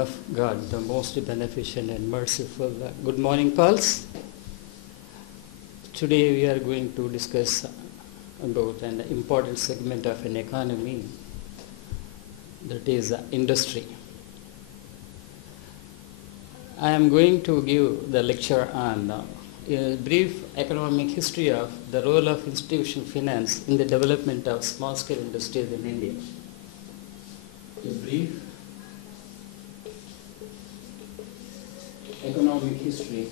of God, the most beneficent and merciful. Good morning, Pulse. Today we are going to discuss about an important segment of an economy, that is industry. I am going to give the lecture on a brief economic history of the role of institutional finance in the development of small-scale industries in India. A brief economic history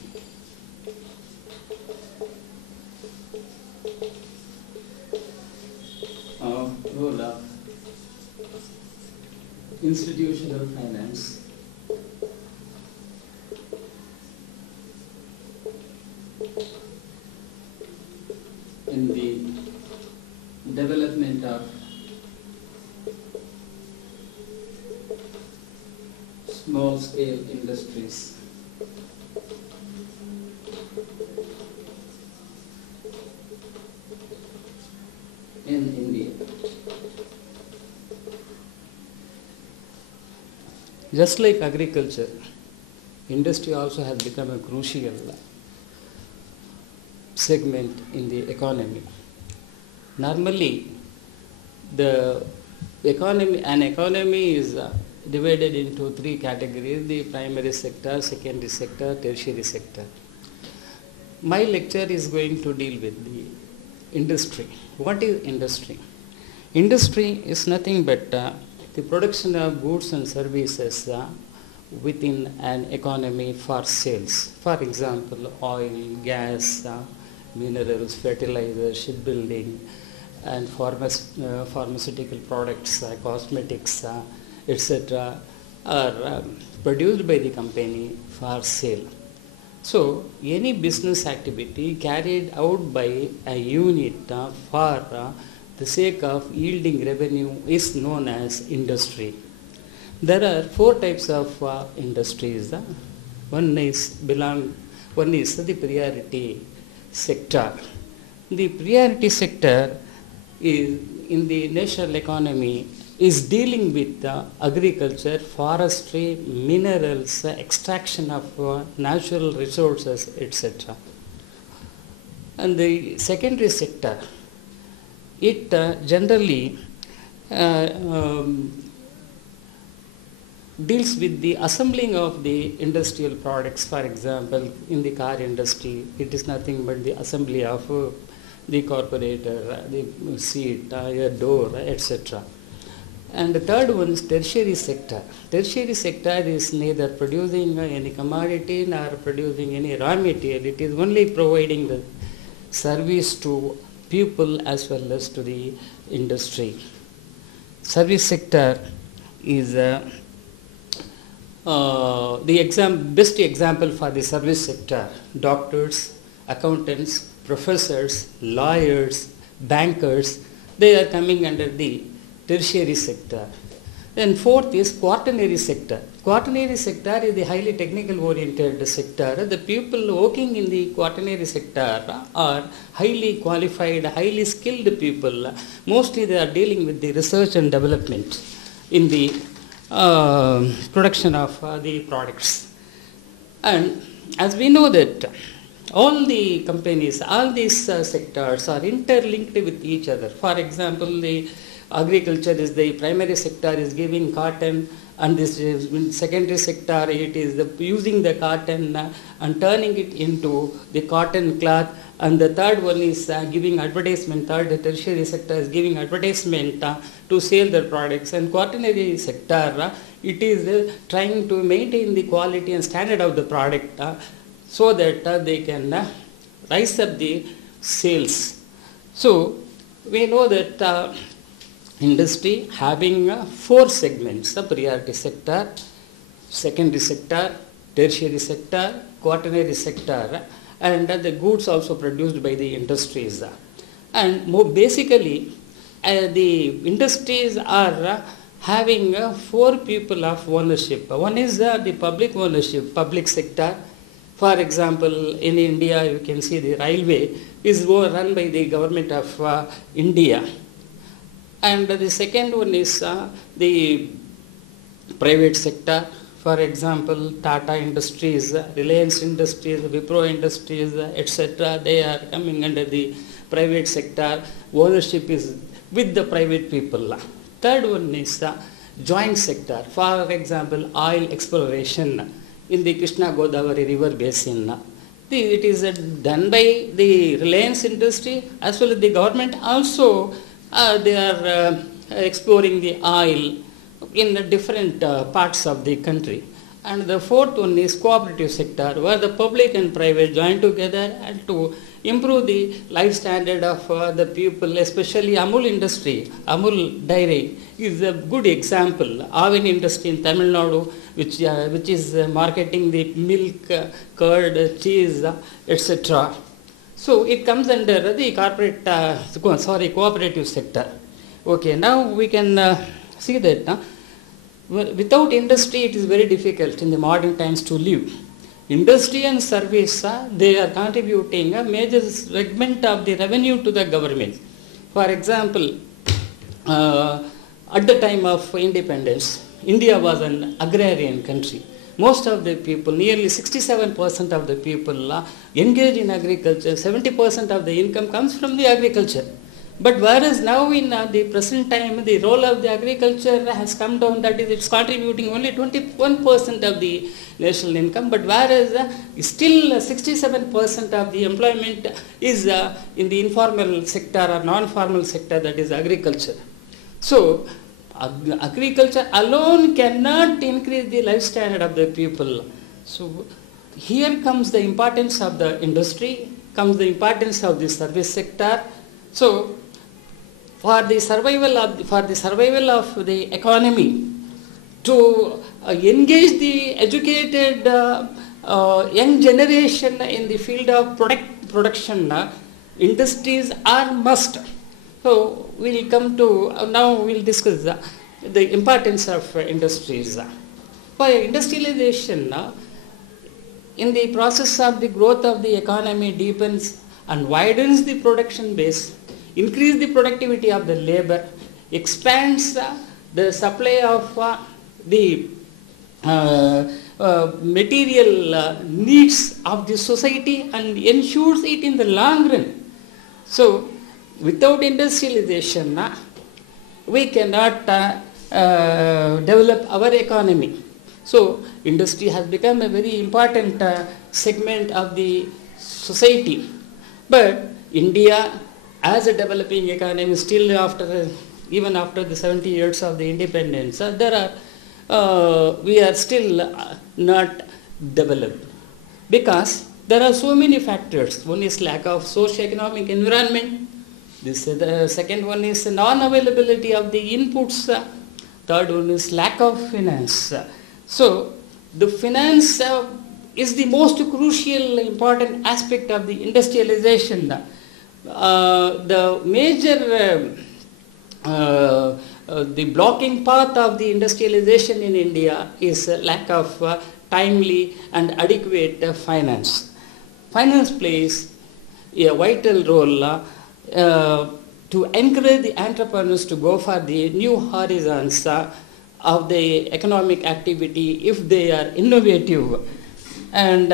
of role of institutional finance in the development of small-scale industries in India. Just like agriculture, industry also has become a crucial segment in the economy. Normally, an economy is divided into three categories: the primary sector, secondary sector, tertiary sector. My lecture is going to deal with the industry. What is industry? Industry is nothing but the production of goods and services within an economy for sales. For example, oil, gas, minerals, fertilizers, shipbuilding, and pharmaceutical products, cosmetics, etc. are produced by the company for sale. So, any business activity carried out by a unit for the sake of yielding revenue is known as industry. There are four types of industries. One is the priority sector. The priority sector is in the national economy is dealing with agriculture, forestry, minerals, extraction of natural resources, etc. And the secondary sector, it generally deals with the assembling of the industrial products. For example, in the car industry, it is nothing but the assembly of the carburetor, the seat, a door, etc. And the third one is tertiary sector. Tertiary sector is neither producing any commodity nor producing any raw material. It is only providing the service to people as well as to the industry. Service sector is the best example for the service sector. Doctors, accountants, professors, lawyers, bankers, they are coming under the tertiary sector. Then fourth is quaternary sector. Quaternary sector is the highly technical oriented sector. The people working in the quaternary sector are highly qualified, highly skilled people. Mostly they are dealing with the research and development in the production of the products. And as we know that all the companies, all these sectors are interlinked with each other. For example, the agriculture is the primary sector is giving cotton, and this secondary sector it is using the cotton and turning it into the cotton cloth, and the third one is giving advertisement. Third, the tertiary sector is giving advertisement to sell their products, and quaternary sector it is trying to maintain the quality and standard of the product so that they can rise up the sales. So we know that industry having four segments: the priority sector, secondary sector, tertiary sector, quaternary sector, and the goods also produced by the industries. And more basically, the industries are having four people of ownership. One is the public ownership, public sector. For example, in India, you can see the railway is run by the government of India. And the second one is the private sector. For example, Tata Industries, Reliance Industries, Wipro Industries, etc. They are coming under the private sector. Ownership is with the private people. Third one is joint sector. For example, oil exploration in the Krishna Godavari river basin. It is done by the Reliance industry as well as the government. Also, they are exploring the oil in the different parts of the country. And the fourth one is cooperative sector, where the public and private join together and to improve the life standard of the people, especially Amul industry. Amul dairy is a good example. Avin industry in Tamil Nadu, which is marketing the milk, curd, cheese, etc. So it comes under the cooperative sector. Okay, now we can see that without industry it is very difficult in the modern times to live. Industry and service, they are contributing a major segment of the revenue to the government. For example, at the time of independence, India was an agrarian country. Most of the people, nearly 67% of the people engage in agriculture. 70% of the income comes from the agriculture. But whereas now in the present time, the role of the agriculture has come down, that is, it's contributing only 21% of the national income, but whereas still 67% of the employment is in the informal sector or non-formal sector, that is agriculture. So, agriculture alone cannot increase the life standard of the people. So, here comes the importance of the industry, comes the importance of the service sector. So, for the survival of the economy, to engage the educated young generation in the field of production, industries are must. So we'll come to now we'll discuss the importance of industries. For industrialization, in the process of the growth of the economy deepens and widens the production base, increase the productivity of the labor, expands the supply of the material needs of the society and ensures it in the long run. So, without industrialization, we cannot develop our economy. So, industry has become a very important segment of the society. But India, as a developing economy, still even after the 70 years of the independence, we are still not developed, because there are so many factors. One is lack of socio-economic environment. The second one is non-availability of the inputs. Third one is lack of finance. So the finance is the most crucial, important aspect of the industrialization. The major the blocking path of the industrialization in India is lack of timely and adequate finance. Finance plays a vital role to encourage the entrepreneurs to go for the new horizons of the economic activity if they are innovative. And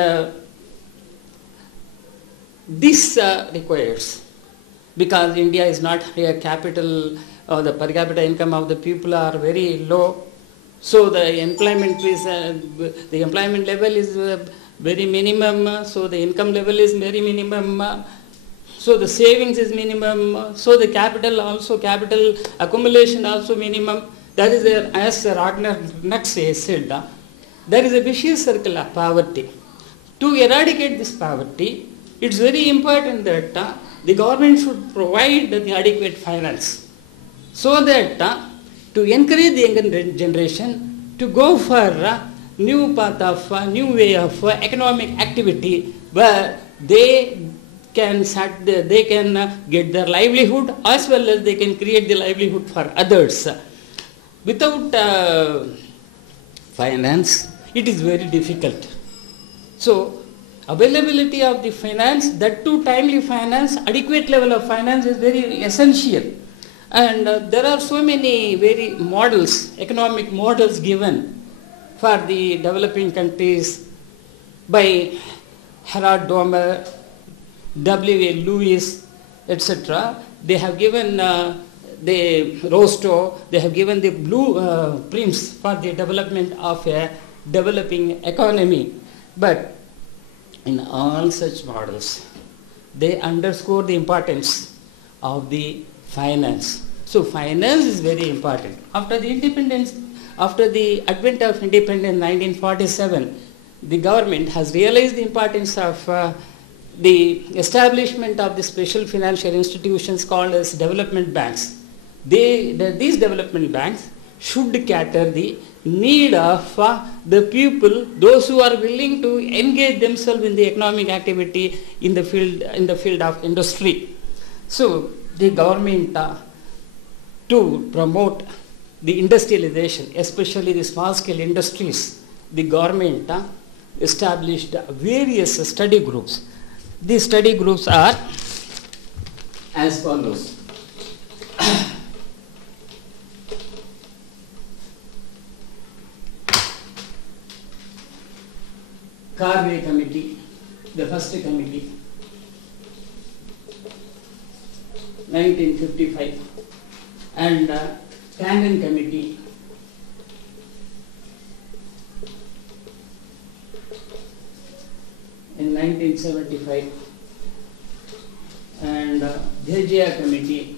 this requires, because India is not a capital, the per capita income of the people are very low, so the employment level is very minimum, so the income level is very minimum, so the savings is minimum, so the capital accumulation also minimum. That is, as Ragnar Nux said, there is a vicious circle of poverty. To eradicate this poverty, it's very important that the government should provide the adequate finance, so that to encourage the younger generation to go for a new path of new way of economic activity, where they can get their livelihood as well as they can create the livelihood for others. Without finance, it is very difficult. So, availability of the finance, that too timely finance, adequate level of finance is very essential. And there are so many very models, economic models given. for the developing countries by Herald Domer, W.A. Lewis, etc. They have given the Rostow, they have given the blueprints for the development of a developing economy. But in all such models, they underscore the importance of the finance. So finance is very important. After the independence, after the advent of independence in 1947, the government has realized the importance of the establishment of the special financial institutions called as development banks. These development banks should cater the need of the people, those who are willing to engage themselves in the economic activity in the field of industry. So the government to promote the industrialization, especially the small scale industries, the government established various study groups. These study groups are as follows. Carvey Committee, the first committee, 1955, and Cannon Committee, in 1975, and Dhejia Committee,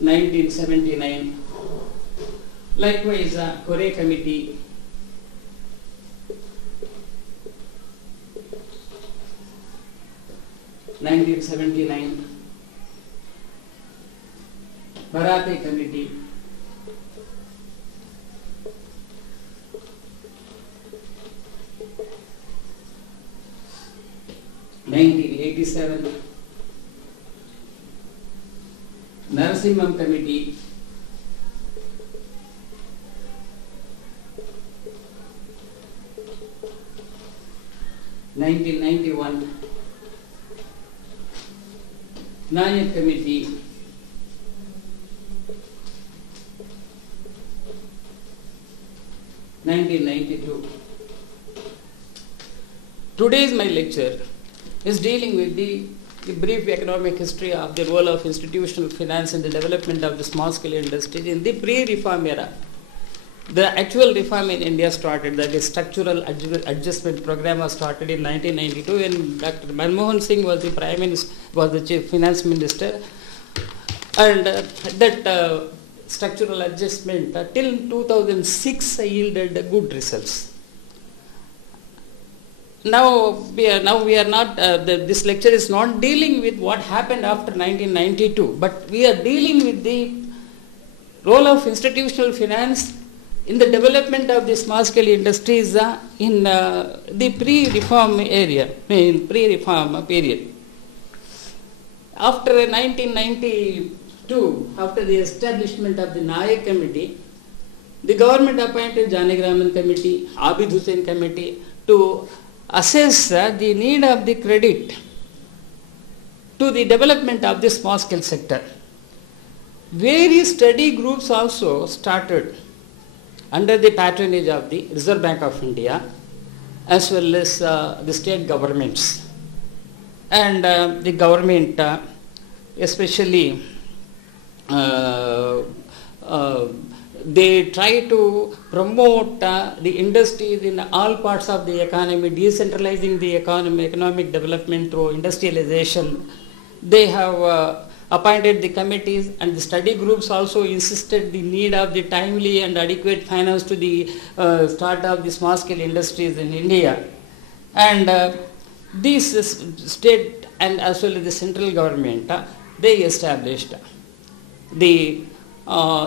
(1979). Likewise, Corey Committee, (1979). Bharati Committee, (1987). Narasimham Committee, (1991). Nayak Committee, (1992). Today's my lecture is dealing with the brief economic history of the role of institutional finance in the development of the small scale industries in the pre-reform era. The actual reform in India started, that is structural adjustment program was started in 1992 when Dr. Manmohan Singh was the Prime Minister, was the Chief Finance Minister, and that structural adjustment till 2006 yielded good results. Now we are not, this lecture is not dealing with what happened after 1992, but we are dealing with the role of institutional finance in the development of the small scale industries in the pre-reform area, in pre-reform period. After 1992, after the establishment of the Nayak Committee, the government appointed Janaki Committee, Abid Hussain Committee to assess the need of the credit to the development of the small scale sector. Various study groups also started under the patronage of the Reserve Bank of India as well as the state governments. And the government especially they try to promote the industries in all parts of the economy, decentralizing the economic development through industrialization. They have appointed the committees, and the study groups also insisted the need of the timely and adequate finance to the start of the small scale industries in India. And these state and as well as the central government, they established the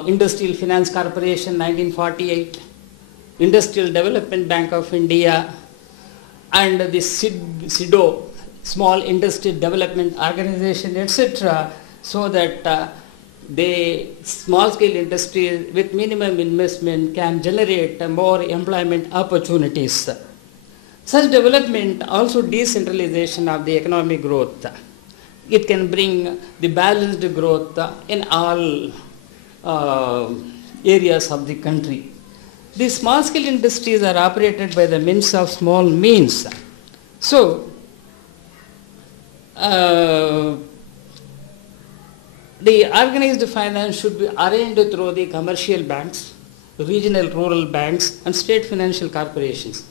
Industrial Finance Corporation 1948, Industrial Development Bank of India, and the SIDO, Small Industry Development Organization, etc., so that the small scale industry with minimum investment can generate more employment opportunities. Such development, also decentralization of the economic growth. it can bring the balanced growth in all areas of the country. The small scale industries are operated by the means of small means. So, the organized finance should be arranged through the commercial banks, regional rural banks and state financial corporations.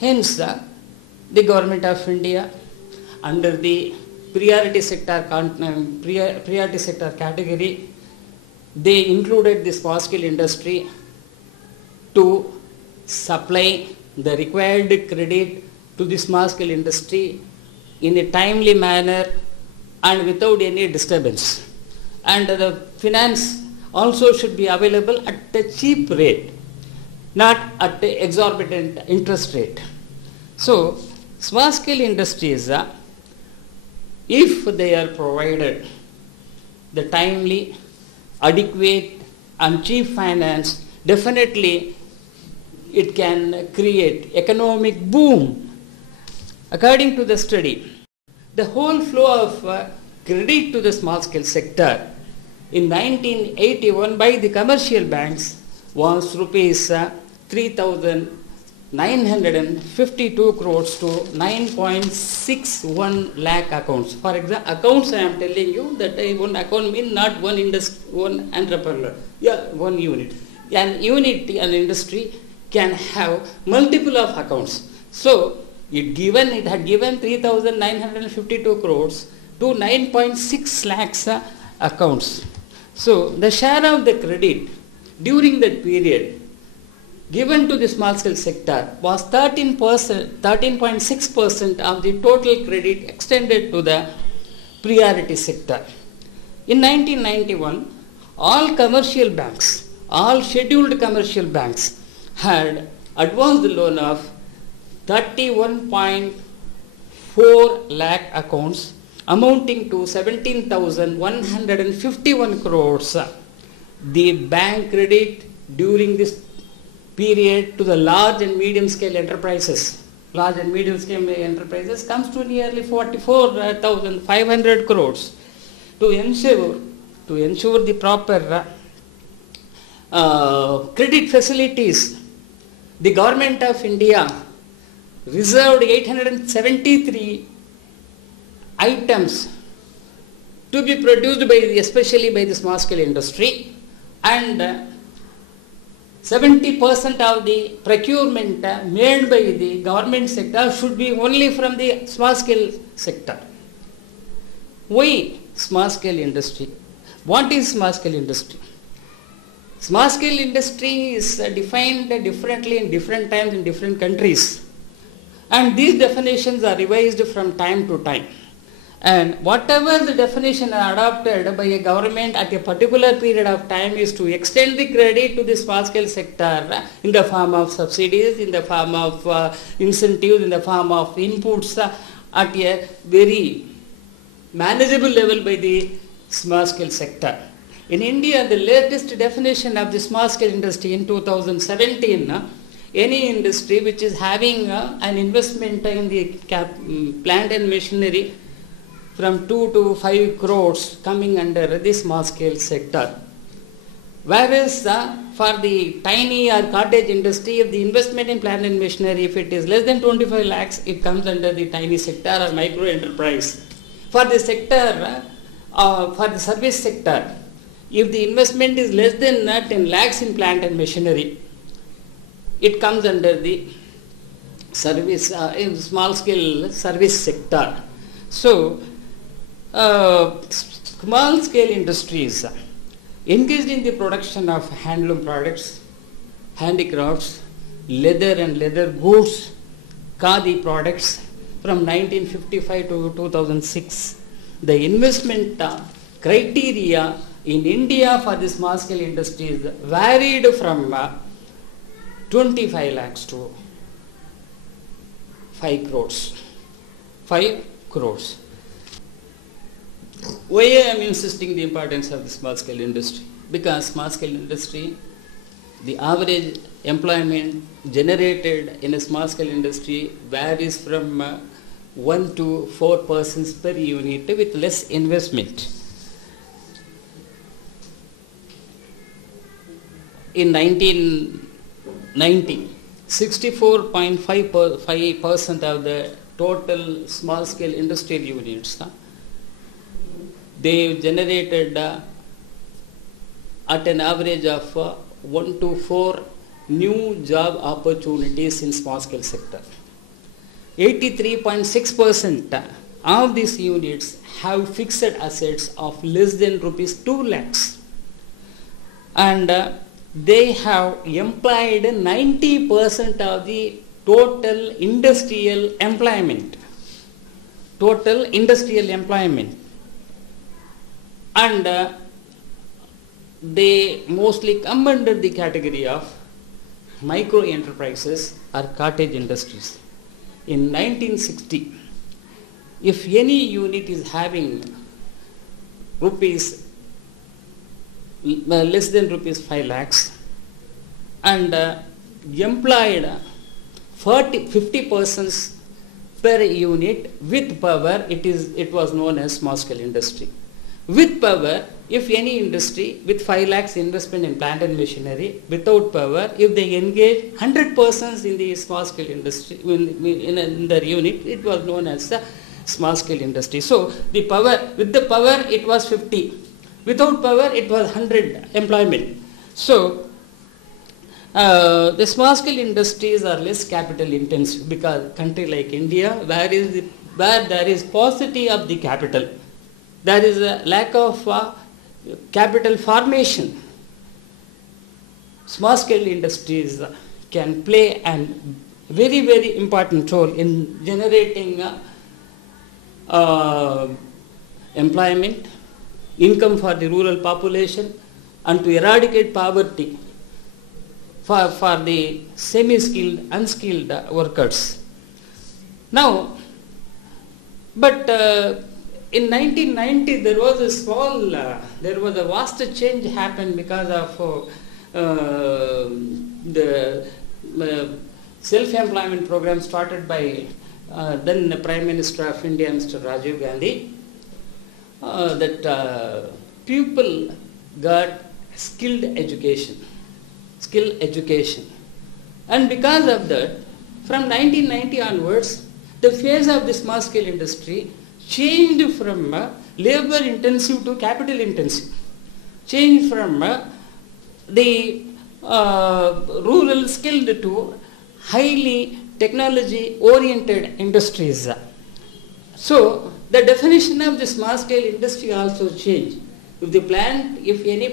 Hence, the Government of India under the priority sector category, they included the small scale industry to supply the required credit to the small scale industry in a timely manner and without any disturbance. And the finance also should be available at a cheap rate, not at an exorbitant interest rate. So, small scale industries, if they are provided the timely, adequate and cheap finance, definitely it can create economic boom. According to the study, the whole flow of credit to the small scale sector in 1981 by the commercial banks was rupees 3,952 crores to 9.61 lakh accounts. For example, accounts I am telling you that one account means not one entrepreneur, one unit. An unit, an industry can have multiple of accounts. So, it had given 3,952 crores to 9.6 lakhs accounts. So, the share of the credit during that period given to the small scale sector was 13.6% of the total credit extended to the priority sector. In 1991, all commercial banks, all scheduled commercial banks had advanced the loan of 31.4 lakh accounts amounting to 17,151 crores. The bank credit during this period to the large and medium scale enterprises. Large and medium scale enterprises comes to nearly 44,500 crores. To ensure the proper credit facilities, the Government of India reserved 873 items to be produced especially by the small scale industry, and 70% of the procurement made by the government sector should be only from the small scale sector. Why small scale industry? What is small scale industry? Small scale industry is defined differently in different times in different countries, and these definitions are revised from time to time. And whatever the definition adopted by a government at a particular period of time is to extend the credit to the small scale sector in the form of subsidies, in the form of incentives, in the form of inputs at a very manageable level by the small scale sector. In India, the latest definition of the small scale industry in 2017, any industry which is having an investment in the plant and machinery from 2 to 5 crores coming under the small scale sector. Whereas for the tiny or cottage industry, if the investment in plant and machinery, if it is less than 25 lakhs, it comes under the tiny sector or micro enterprise. For the sector, for the service sector, if the investment is less than 10 lakhs in plant and machinery, it comes under the service, small scale service sector. So, small scale industries engaged in the production of handloom products, handicrafts, leather and leather goods, khadi products from 1955 to 2006. The investment criteria in India for the small scale industries varied from 25 lakhs to 5 crores. 5 crores. Why I am insisting the importance of the small scale industry? Because small scale industry, the average employment generated in a small scale industry varies from 1 to 4 persons per unit with less investment. In 1990, 64.5% of the total small-scale industrial units, they generated at an average of 1 to 4 new job opportunities in small-scale sector. 83.6% of these units have fixed assets of less than rupees 2 lakhs, and they have employed 90% of the total industrial employment. And they mostly come under the category of micro enterprises or cottage industries. In 1960, if any unit is having less than rupees 5 lakhs and employed 50 persons per unit with power, it was known as small scale industry. With power, if any industry with 5 lakhs investment in plant and machinery, without power, if they engage 100 persons in the small scale industry, in their unit, it was known as the small scale industry. So the power, with the power it was 50, without power it was 100 employment. So the small scale industries are less capital intensive, because country like India, where there is paucity of the capital, there is a lack of capital formation. Small scale industries can play a very, very important role in generating employment, income for the rural population, and to eradicate poverty for the semi-skilled, unskilled workers. Now, but in 1990 there was a vast change happened because of the self-employment program started by then the Prime Minister of India, Mr. Rajiv Gandhi, that people got skill education. And because of that, from 1990 onwards, the phase of the small scale industry changed from labor intensive to capital intensive, changed from the rural skilled to highly technology oriented industries. So the definition of the small scale industry also changed. If any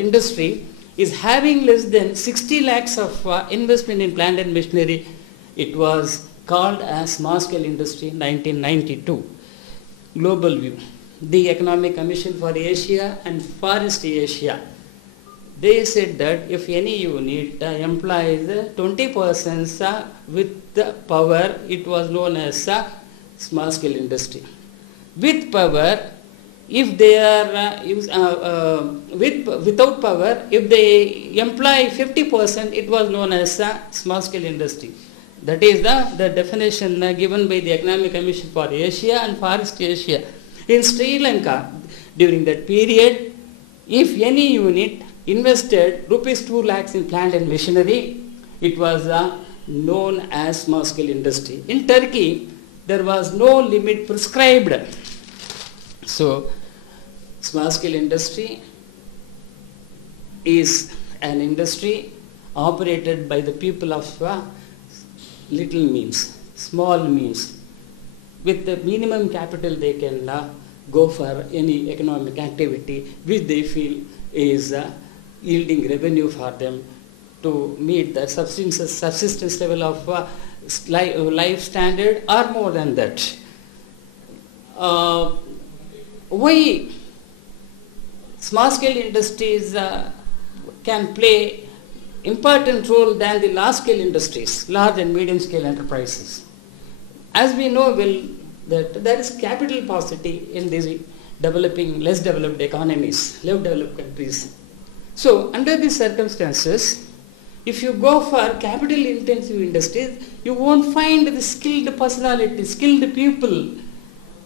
industry is having less than 60 lakhs of investment in plant and machinery, it was called as small scale industry in 1992. Global view. The Economic Commission for Asia and Far East Asia, they said that if any unit employs 20 persons with the power, it was known as small scale industry. With power, if they are without power, if they employ 50%, it was known as small scale industry. That is the definition given by the Economic Commission for Asia and Far East Asia. In Sri Lanka, during that period, if any unit invested rupees 2 lakhs in plant and machinery, it was known as small scale industry. In Turkey, there was no limit prescribed. So, small scale industry is an industry operated by the people of little means, small means. With the minimum capital, they can go for any economic activity which they feel is yielding revenue for them to meet the subsistence level of life standard or more than that. Why small scale industries can play important role than the large scale industries, large and medium scale enterprises? As we know well that there is capital paucity in these developing, less developed economies, less developed countries. So under these circumstances, If you go for capital intensive industries, you won't find the skilled personality, skilled people,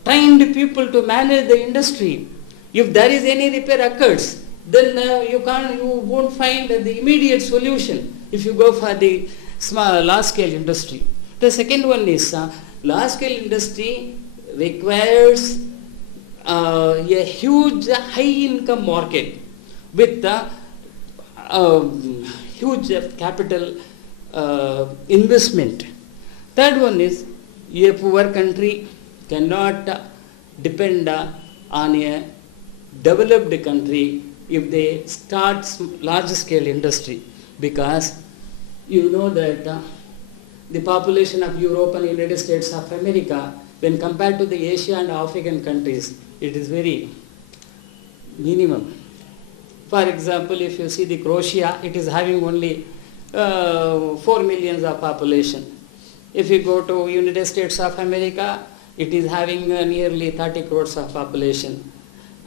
trained people to manage the industry. If there is any repair occurs, then you won't find the immediate solution if you go for the small, large scale industry. The second one is large scale industry requires a huge high income market with huge capital investment. Third one is a poor country cannot depend on a developed country if they start large scale industry, because you know that the population of Europe and United States of America, when compared to the Asia and African countries, it is very minimum. For example, if you see the Croatia, it is having only 4 million of population. If you go to United States of America, it is having nearly 30 crores of population.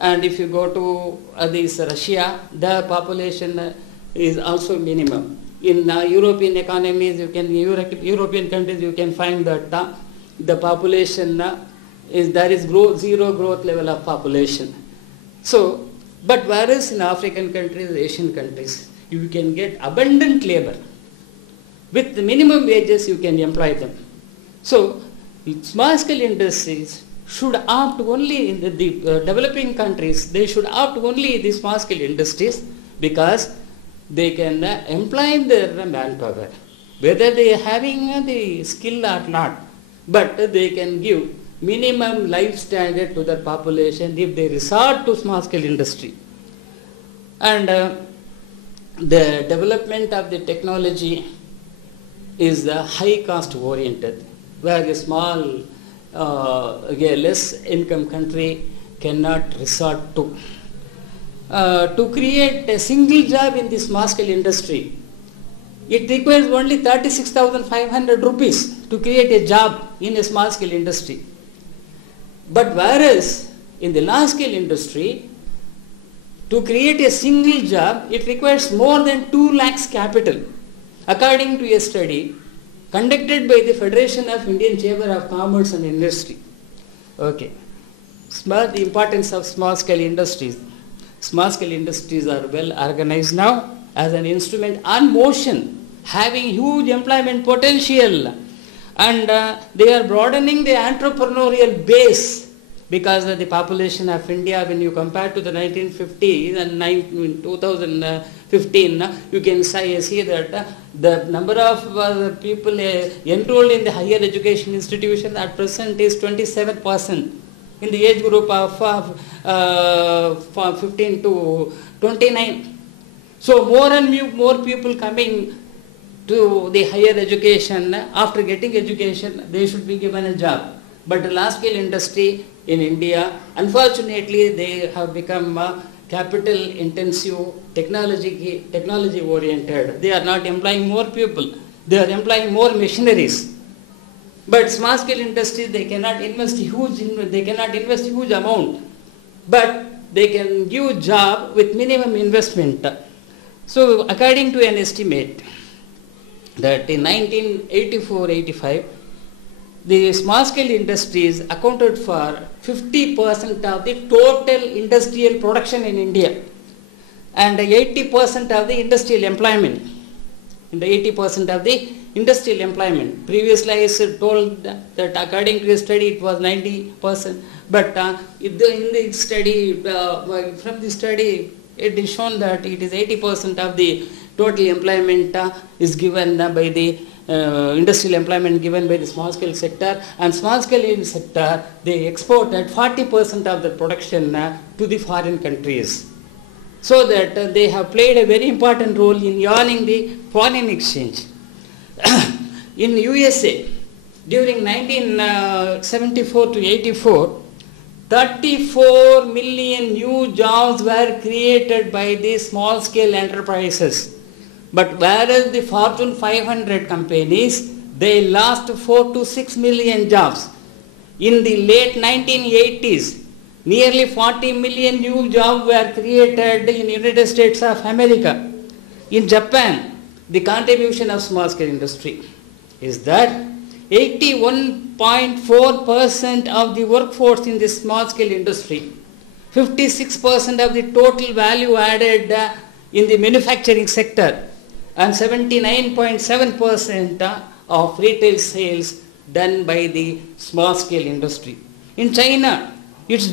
And if you go to this Russia, the population is also minimum. In European economies, European countries, you can find that the population there is zero growth level of population. So, but whereas in African countries, Asian countries, you can get abundant labor. With the minimum wages, you can employ them. So, small scale industries should opt only in the developing countries, they should opt only in the small scale industries, because they can employ their manpower, whether they are having the skill or not, but they can give minimum life standard to their population if they resort to small scale industry. And the development of the technology is high cost oriented, where a small, less income country cannot resort to. To create a single job in the small scale industry, it requires only 36,500 rupees to create a job in a small scale industry. But whereas in the large scale industry, to create a single job, it requires more than 2 lakhs capital, according to a study conducted by the Federation of Indian Chamber of Commerce and Industry. Okay. The importance of small scale industries. Small scale industries are well organized now as an instrument on motion, having huge employment potential, and they are broadening the entrepreneurial base, because the population of India, when you compare to the 1950s and 2015, you can see that the number of people enrolled in the higher education institution at present is 27%. In the age group of 15 to 29. So more and more people coming to the higher education, after getting education, they should be given a job. But the large scale industry in India, unfortunately, they have become capital intensive, technology oriented. They are not employing more people. They are employing more machineries. But small scale industries, they cannot invest huge amount, but they can give job with minimum investment. So according to an estimate that in 1984-85, the small scale industries accounted for 50% of the total industrial production in India and 80% of the industrial employment. In the 80% of the industrial employment. Previously I told that according to a study it was 90%, but in the study, from the study it is shown that it is 80% of the total employment is given by the industrial employment given by the small scale sector, and small scale sector they exported 40% of the production to the foreign countries. So that they have played a very important role in earning the foreign exchange. In USA, during 1974 to 84, 34 million new jobs were created by these small scale enterprises. But whereas the Fortune 500 companies, they lost 4 to 6 million jobs. In the late 1980s, nearly 40 million new jobs were created in United States of America. In Japan, the contribution of small scale industry is that 81.4% of the workforce in the small scale industry, 56% of the total value added in the manufacturing sector, and 79.7% of retail sales done by the small scale industry. In China, it's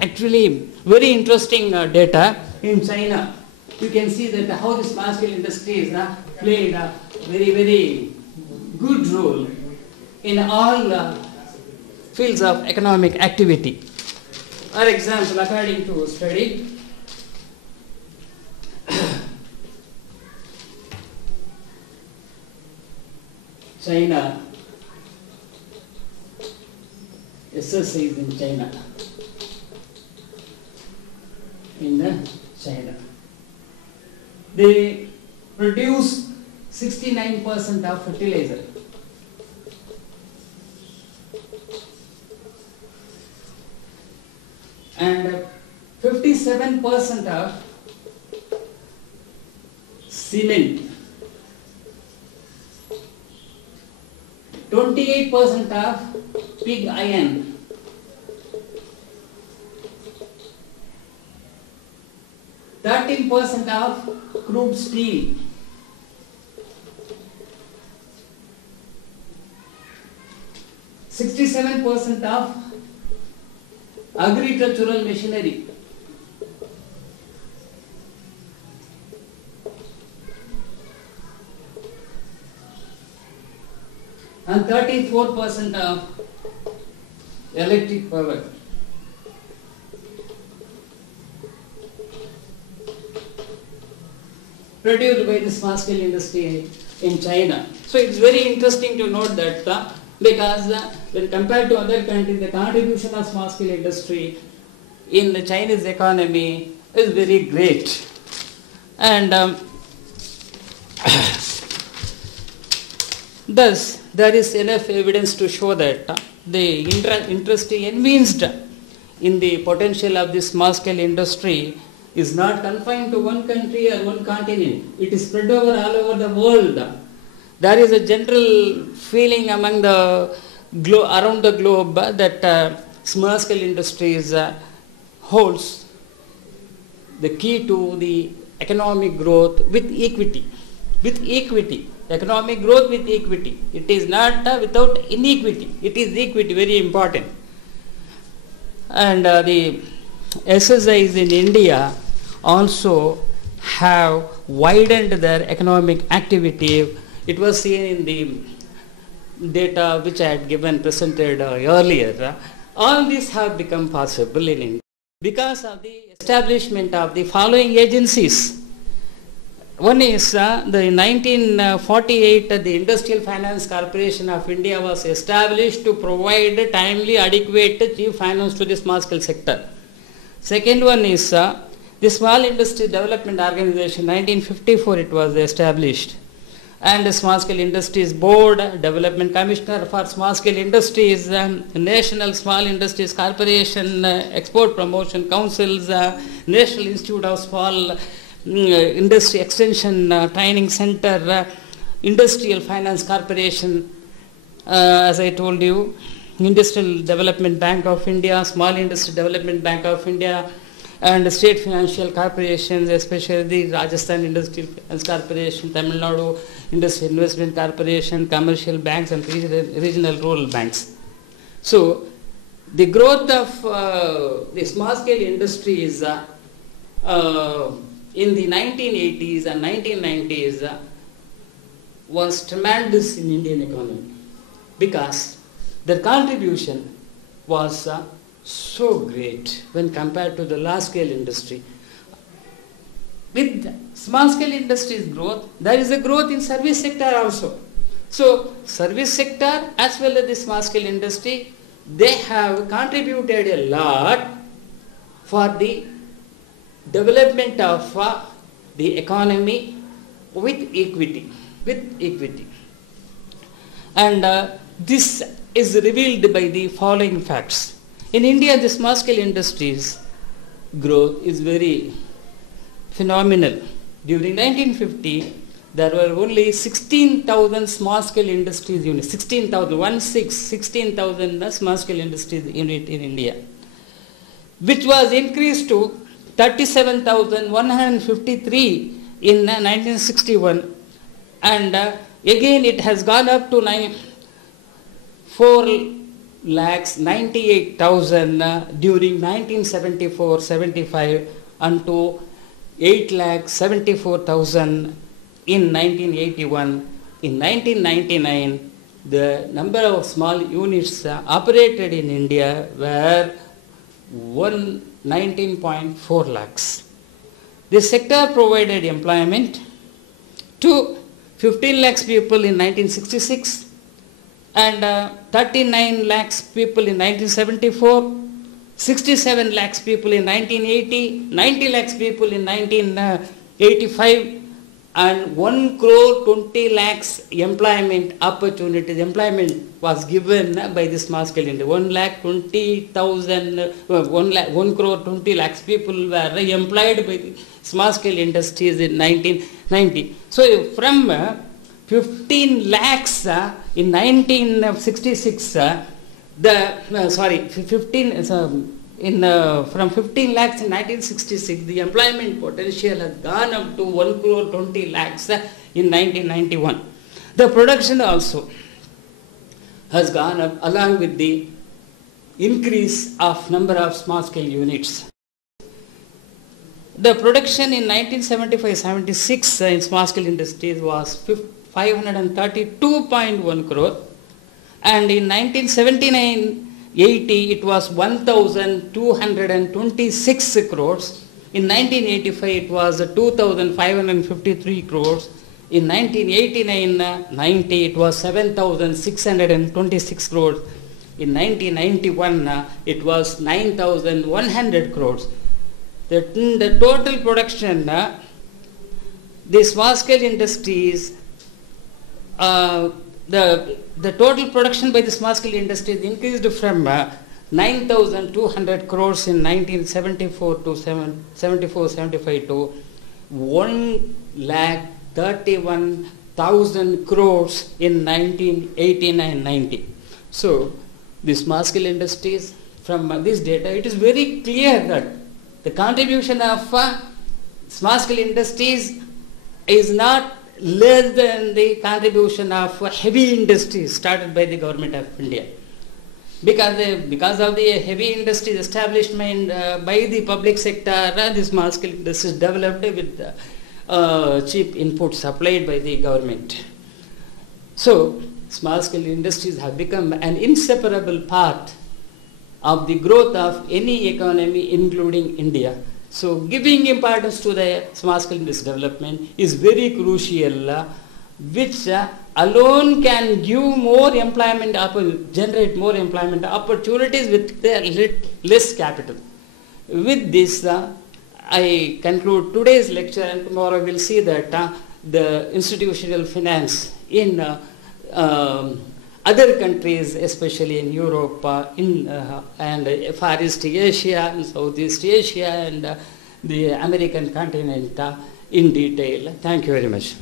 actually very interesting data. In China, you can see that how the small scale industries played a very good role in all fields of economic activity. For example, according to a study, China, SSI is in China. In China, they produce 69% of fertilizer. And 57% of cement, 28% of pig iron, 13% of crude steel, 67% of agricultural machinery, and 34% of electric power. Produced by the small scale industry in China. So it's very interesting to note that because when compared to other countries, the contribution of small scale industry in the Chinese economy is very great. And thus there is enough evidence to show that the interest evinced in the potential of this small scale industry is not confined to one country or one continent. It is spread over all over the world. There is a general feeling among the around the globe that small scale industries holds the key to the economic growth with equity. With equity. Economic growth with equity. It is not without inequity. It is equity, very important. And the SSIs in India also have widened their economic activity. It was seen in the data which I had presented earlier. All these have become possible in India because of the establishment of the following agencies. One is the 1948 the Industrial Finance Corporation of India was established to provide timely, adequate cheap finance to the small scale sector. Second one is the Small Industry Development Organization, 1954 it was established. And the Small Scale Industries Board, Development Commissioner for Small Scale Industries, National Small Industries Corporation, Export Promotion Councils, National Institute of Small Industry Extension Training Center, Industrial Finance Corporation, as I told you, Industrial Development Bank of India, Small Industry Development Bank of India, and state financial corporations, especially the Rajasthan Industrial Finance Corporation, Tamil Nadu Industrial Investment Corporation, commercial banks and regional rural banks. So the growth of the small scale industries in the 1980s and 1990s was tremendous in Indian economy because their contribution was so great when compared to the large scale industry. With small scale industries growth, there is a growth in service sector also. So service sector as well as the small scale industry, they have contributed a lot for the development of the economy with equity. And this is revealed by the following facts. In India, the small scale industries growth is very phenomenal. During 1950, there were only 16,000 small-scale industries units, 16,000 small-scale industries unit in India, which was increased to 37,153 in 1961, and again it has gone up to 4,98,000 during 1974-75 and to 8,74,000 in 1981. In 1999, the number of small units operated in India were 19.4 lakhs. This sector provided employment to 15 lakhs people in 1966 and 39 lakhs people in 1974, 67 lakhs people in 1980, 90 lakhs people in 1985, and 1 crore 20 lakhs employment opportunities. Employment was given by the small scale industry. 1 crore 20 lakhs people were employed by the small scale industries in 1990. So from 15 lakhs in 1966, from 15 lakhs in 1966, the employment potential has gone up to 1 crore 20 lakhs in 1991. The production also has gone up along with the increase of number of small scale units. The production in 1975-76 in small scale industries was 532.1 crore, and in 1979-80 it was 1,226 crores. In 1985 it was 2,553 crores. In 1989-90 it was 7,626 crores. In 1991 it was 9,100 crores. The total production, the small scale industries, the total production by the small scale industries increased from 9,200 crores in 1974-75 to 1,31,000 crores in 1989-90. So the small scale industries, from this data, it is very clear that the contribution of small scale industries is not less than the contribution of heavy industries started by the government of India. Because of the heavy industries establishment by the public sector, the small scale industries developed with cheap inputs supplied by the government. So small scale industries have become an inseparable part of the growth of any economy, including India. So giving importance to the small scale industry development is very crucial, which alone can give more employment, generate more employment opportunities with less capital. With this, I conclude today's lecture, and tomorrow we'll see that the institutional finance in other countries, especially in Europe, and Far East Asia, and Southeast Asia, and the American continent in detail. Thank you very much.